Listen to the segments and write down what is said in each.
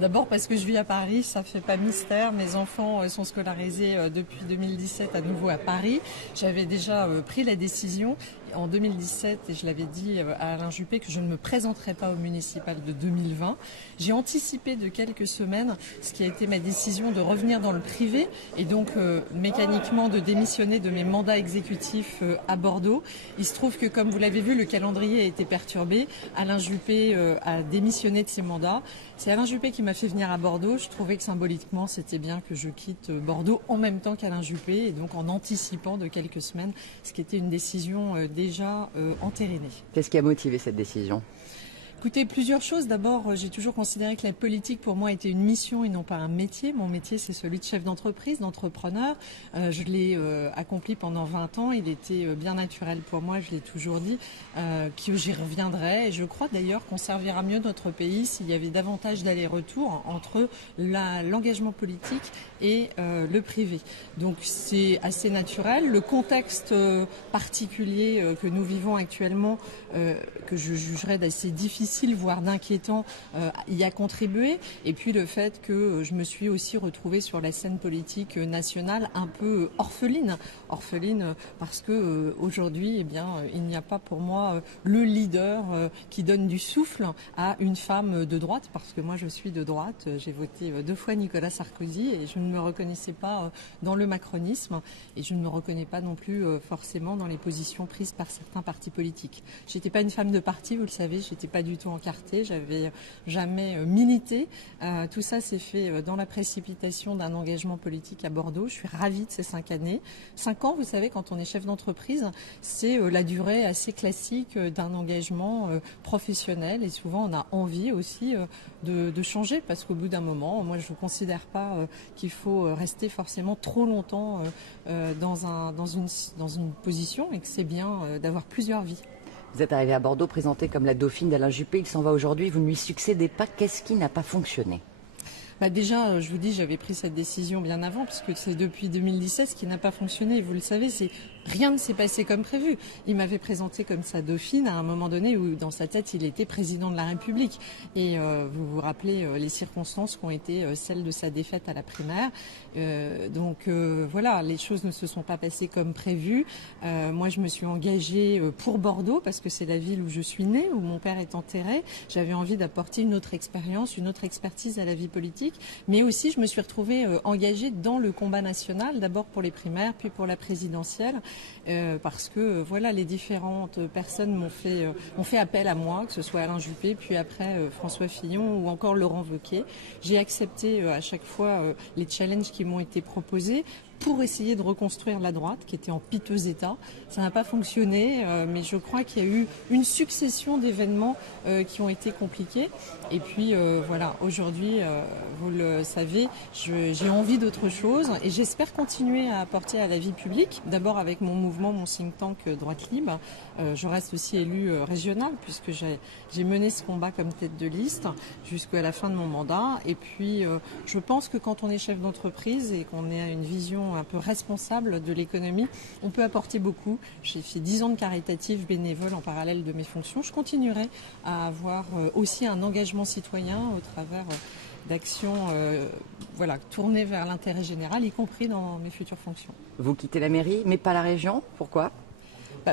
D'abord parce que je vis à Paris, ça fait pas mystère. Mes enfants sont scolarisés depuis 2017 à nouveau à Paris. J'avais déjà pris la décision en 2017 et je l'avais dit à Alain Juppé que je ne me présenterai pas au municipal de 2020. J'ai anticipé de quelques semaines ce qui a été ma décision de revenir dans le privé et donc mécaniquement de démissionner de mes mandats exécutifs à Bordeaux. Il se trouve que comme vous l'avez vu, le calendrier a été perturbé. Alain Juppé a démissionné de ses mandats. C'est Alain Juppé qui m'a fait venir à Bordeaux. Je trouvais que symboliquement, c'était bien que je quitte Bordeaux en même temps qu'Alain Juppé et donc en anticipant de quelques semaines, ce qui était une décision déjà entérinée. Qu'est-ce qui a motivé cette décision ? Écoutez, plusieurs choses. D'abord, j'ai toujours considéré que la politique, pour moi, était une mission et non pas un métier. Mon métier, c'est celui de chef d'entreprise, d'entrepreneur. Je l'ai accompli pendant 20 ans. Il était bien naturel pour moi, je l'ai toujours dit, que j'y reviendrai. Et je crois d'ailleurs qu'on servira mieux notre pays s'il y avait davantage d'allers-retours entre l'engagement politique et le privé. Donc c'est assez naturel. Le contexte particulier que nous vivons actuellement, que je jugerais d'assez difficile, voire d'inquiétant, y a contribué. Et puis le fait que je me suis aussi retrouvée sur la scène politique nationale un peu orpheline parce que aujourd'hui, eh bien, il n'y a pas pour moi le leader qui donne du souffle à une femme de droite, parce que moi je suis de droite. J'ai voté 2 fois Nicolas Sarkozy et je ne me reconnaissais pas dans le macronisme et je ne me reconnais pas non plus forcément dans les positions prises par certains partis politiques. J'étais pas une femme de parti, vous le savez, j'étais pas du tout encartée, j'avais jamais milité. Tout ça s'est fait dans la précipitation d'un engagement politique à Bordeaux. Je suis ravie de ces 5 années. 5 ans, vous savez, quand on est chef d'entreprise, c'est la durée assez classique d'un engagement professionnel et souvent on a envie aussi de changer parce qu'au bout d'un moment, moi je ne considère pas qu'il faut rester forcément trop longtemps dans une position et que c'est bien d'avoir plusieurs vies. Vous êtes arrivée à Bordeaux présentée comme la dauphine d'Alain Juppé. Il s'en va aujourd'hui, vous ne lui succédez pas. Qu'est-ce qui n'a pas fonctionné ? Déjà, je vous dis, j'avais pris cette décision bien avant, puisque c'est depuis 2017 ce qui n'a pas fonctionné. Vous le savez, rien ne s'est passé comme prévu. Il m'avait présenté comme sa dauphine à un moment donné où, dans sa tête, il était président de la République. Et vous vous rappelez les circonstances qui ont été celles de sa défaite à la primaire. Voilà, les choses ne se sont pas passées comme prévu. Moi, je me suis engagée pour Bordeaux, parce que c'est la ville où je suis née, où mon père est enterré. J'avais envie d'apporter une autre expérience, une autre expertise à la vie politique. Mais aussi, je me suis retrouvée engagée dans le combat national, d'abord pour les primaires, puis pour la présidentielle, parce que voilà, les différentes personnes m'ont fait appel à moi, que ce soit Alain Juppé, puis après François Fillon ou encore Laurent Wauquiez. J'ai accepté à chaque fois les challenges qui m'ont été proposés pour essayer de reconstruire la droite qui était en piteux état. Ça n'a pas fonctionné, mais je crois qu'il y a eu une succession d'événements qui ont été compliqués. Et puis voilà, aujourd'hui, vous le savez, j'ai envie d'autre chose et j'espère continuer à apporter à la vie publique. D'abord avec mon mouvement, mon think tank Droite Libre. Je reste aussi élue régionale puisque j'ai mené ce combat comme tête de liste jusqu'à la fin de mon mandat. Et puis je pense que quand on est chef d'entreprise et qu'on a une vision un peu responsable de l'économie, on peut apporter beaucoup. J'ai fait 10 ans de caritative bénévole en parallèle de mes fonctions. Je continuerai à avoir aussi un engagement citoyen au travers d'actions tournées vers l'intérêt général, y compris dans mes futures fonctions. Vous quittez la mairie, mais pas la région. Pourquoi ?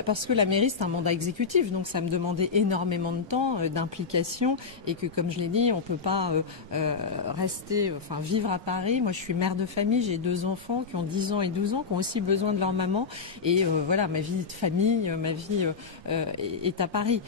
Parce que la mairie, c'est un mandat exécutif, donc ça me demandait énormément de temps, d'implication, et que, comme je l'ai dit, on ne peut pas vivre à Paris. Moi, je suis mère de famille, j'ai 2 enfants qui ont 10 ans et 12 ans, qui ont aussi besoin de leur maman, et voilà, ma vie de famille, ma vie est à Paris.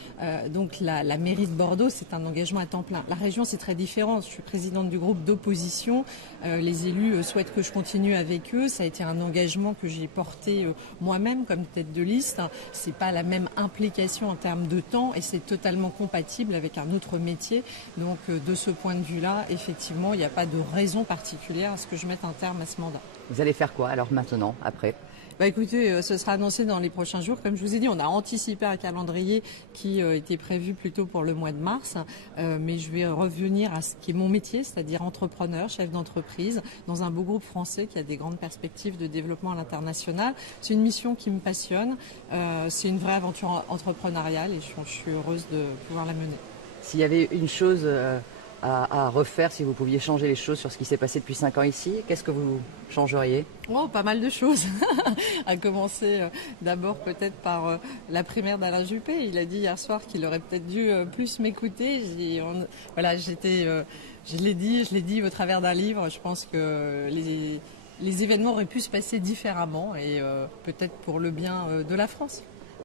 Donc la mairie de Bordeaux, c'est un engagement à temps plein. La région, c'est très différent. Je suis présidente du groupe d'opposition. Les élus souhaitent que je continue avec eux. Ça a été un engagement que j'ai porté moi-même comme tête de liste. C'est pas la même implication en termes de temps et c'est totalement compatible avec un autre métier. Donc de ce point de vue-là, effectivement, il n'y a pas de raison particulière à ce que je mette un terme à ce mandat. Vous allez faire quoi alors maintenant, après ? Écoutez, ce sera annoncé dans les prochains jours. Comme je vous ai dit, on a anticipé un calendrier qui était prévu plutôt pour le mois de mars. Mais je vais revenir à ce qui est mon métier, c'est-à-dire entrepreneur, chef d'entreprise, dans un beau groupe français qui a des grandes perspectives de développement à l'international. C'est une mission qui me passionne. C'est une vraie aventure entrepreneuriale et je suis heureuse de pouvoir la mener. S'il y avait une chose à refaire si vous pouviez changer les choses sur ce qui s'est passé depuis 5 ans ici? Qu'est-ce que vous changeriez? Oh, pas mal de choses. À commencer d'abord peut-être par la primaire d'Alain Juppé. Il a dit hier soir qu'il aurait peut-être dû plus m'écouter. Voilà, je l'ai dit au travers d'un livre. Je pense que les événements auraient pu se passer différemment et peut-être pour le bien de la France.